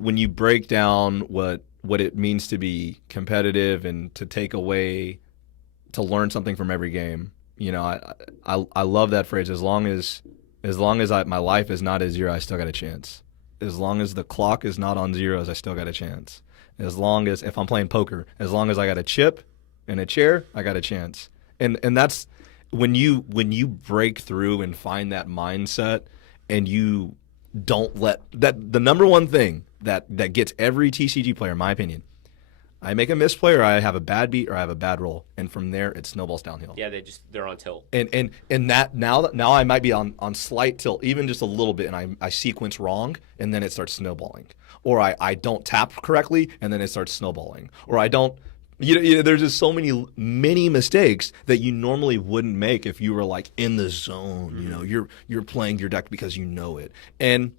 when you break down what it means to be competitive and to take away, to learn something from every game, I love that phrase. As long as my life is not at zero, I still got a chance. As long as the clock is not on zeros, I still got a chance. As long as, if I'm playing poker, as long as I got a chip and a chair, I got a chance. And that's when you break through and find that mindset, and you don't let that, the number one thing that gets every TCG player, in my opinion, I make a misplay, or I have a bad beat, or I have a bad roll, and from there it snowballs downhill. Yeah, they're on tilt. And that now I might be on slight tilt, even just a little bit, and I sequence wrong, and then it starts snowballing. Or I don't tap correctly, and then it starts snowballing. Or I don't. There's just so many mistakes that you normally wouldn't make if you were like in the zone. Mm-hmm. You're playing your deck because you know it. And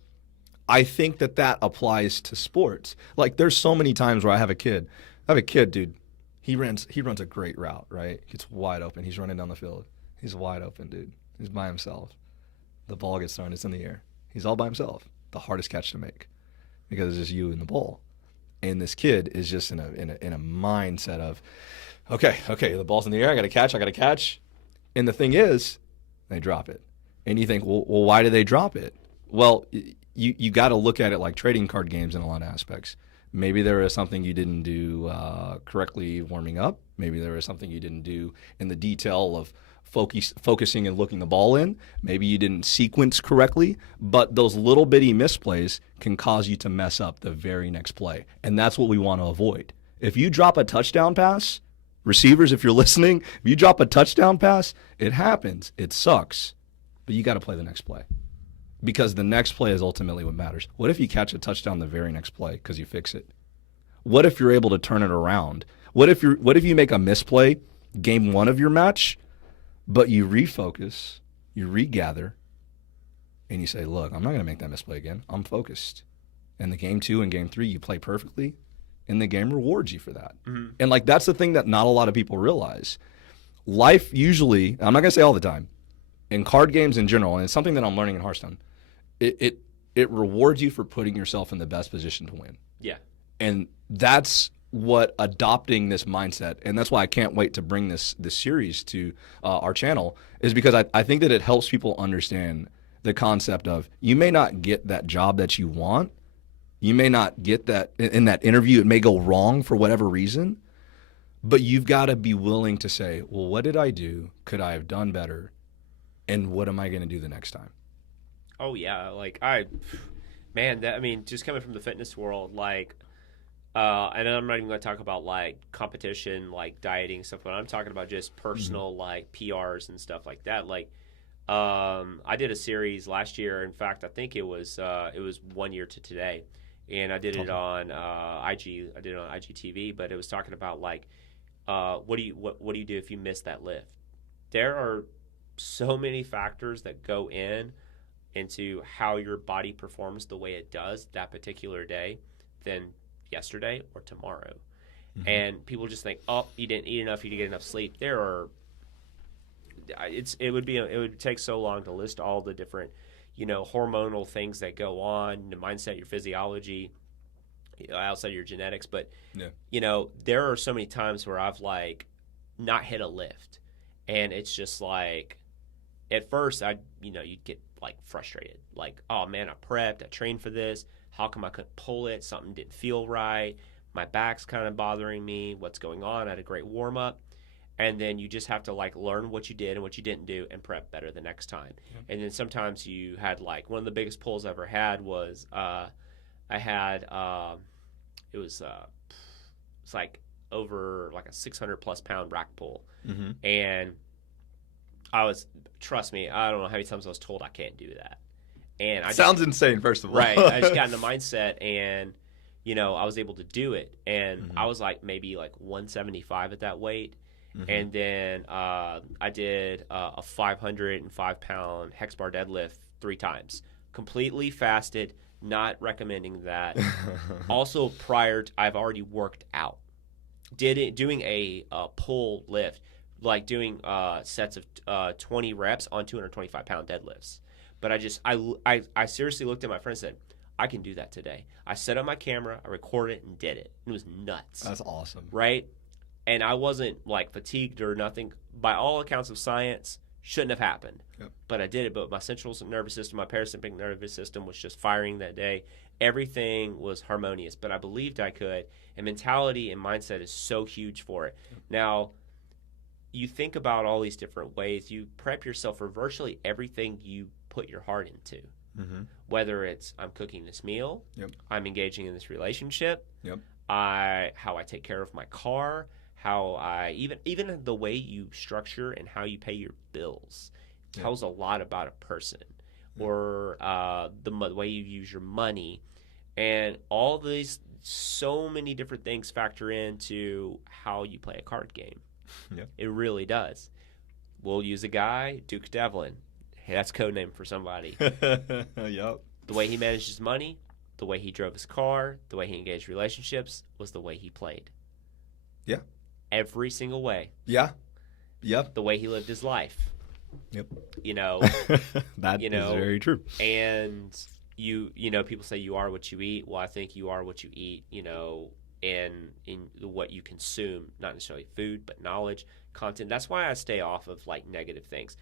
I think that applies to sports. Like, there's so many times where I have a kid, dude. He runs a great route, right? It's wide open. He's running down the field. He's wide open, dude. He's by himself. The ball gets thrown. It's in the air. He's all by himself. The hardest catch to make, because it's just you and the ball. And this kid is just in a mindset of, okay, the ball's in the air. I got to catch. And the thing is, they drop it. And you think, well, why do they drop it? Well, you got to look at it like trading card games in a lot of aspects. Maybe there is something you didn't do correctly warming up. Maybe there is something you didn't do in the detail of focusing and looking the ball in. Maybe you didn't sequence correctly, but those little bitty misplays can cause you to mess up the very next play. And that's what we want to avoid. If you drop a touchdown pass, receivers, if you're listening, if you drop a touchdown pass, it happens. It sucks. But you got to play the next play, because the next play is ultimately what matters. What if you catch a touchdown the very next play because you fix it? What if you're able to turn it around? What if you make a misplay game one of your match, but you refocus, you regather, and you say, look, I'm not going to make that misplay again. I'm focused. And the game two and game three, you play perfectly, and the game rewards you for that. Mm-hmm. And, like, that's the thing that not a lot of people realize. Life usually, I'm not going to say all the time, in card games in general, and it's something that I'm learning in Hearthstone, it rewards you for putting yourself in the best position to win. Yeah. And that's what adopting this mindset, and that's why I can't wait to bring this series to our channel, is because I think that it helps people understand the concept of, you may not get that job that you want. You may not get that in that interview. It may go wrong for whatever reason, but you've got to be willing to say, well, what did I do? Could I have done better? And what am I going to do the next time? Oh, yeah. Like, just coming from the fitness world, like, and I'm not even going to talk about, like, competition, like dieting stuff, but I'm talking about just personal, like, PRs and stuff like that. Like, I did a series last year. In fact, I think it was 1 year to today, and I did it on IG. I did it on IGTV, but it was talking about, like, what do you do if you miss that lift? There are so many factors that go into how your body performs the way it does that particular day than yesterday or tomorrow. Mm-hmm. And people just think, oh, you didn't eat enough, you didn't get enough sleep. It would take so long to list all the different, hormonal things that go on, the mindset, your physiology, outside your genetics. But, there are so many times where I've, like, not hit a lift. And it's just like, at first, you'd get, like, frustrated. Like, oh, man, I prepped, I trained for this. How come I couldn't pull it? Something didn't feel right. My back's kind of bothering me. What's going on? I had a great warm-up. And then you just have to, like, learn what you did and what you didn't do and prep better the next time. Yep. And then sometimes you had, like, one of the biggest pulls I ever had was it's like over, like, a 600-plus pound rack pull. Mm-hmm. And trust me, I don't know how many times I was told I can't do that. And sounds insane, first of all. Right. I just got in the mindset, and, I was able to do it. And mm-hmm. I was, like, maybe, like, 175 at that weight. Mm-hmm. And then I did a 505-pound hex bar deadlift 3 times. Completely fasted, not recommending that. Also, I've already worked out. Doing a pull lift, like doing sets of 20 reps on 225-pound deadlifts. But I seriously looked at my friend and said, I can do that today. I set up my camera, I recorded it, and did it. It was nuts. That's awesome. Right? And I wasn't like fatigued or nothing. By all accounts of science, shouldn't have happened. Yep. But I did it. But my central nervous system, my parasympathetic nervous system was just firing that day. Everything was harmonious, but I believed I could. And mentality and mindset is so huge for it. Yep. Now, you think about all these different ways. You prep yourself for virtually everything you put your heart into. Mm-hmm. Whether it's I'm cooking this meal, yep. I'm engaging in this relationship, yep. how I take care of my car, how I even the way you structure and how you pay your bills tells a lot about a person, or the way you use your money, and all these so many different things factor into how you play a card game. Yep. It really does. We'll use a guy, Duke Devlin. Hey, that's code name for somebody. Yep. The way he managed his money, the way he drove his car, the way he engaged relationships was the way he played. Yeah. Every single way. Yeah. Yep. The way he lived his life. Yep. You know. That is very true. And you know, people say you are what you eat. Well, I think you are what you eat, you know, in what you consume, not necessarily food, but knowledge, content. That's why I stay off of like negative things.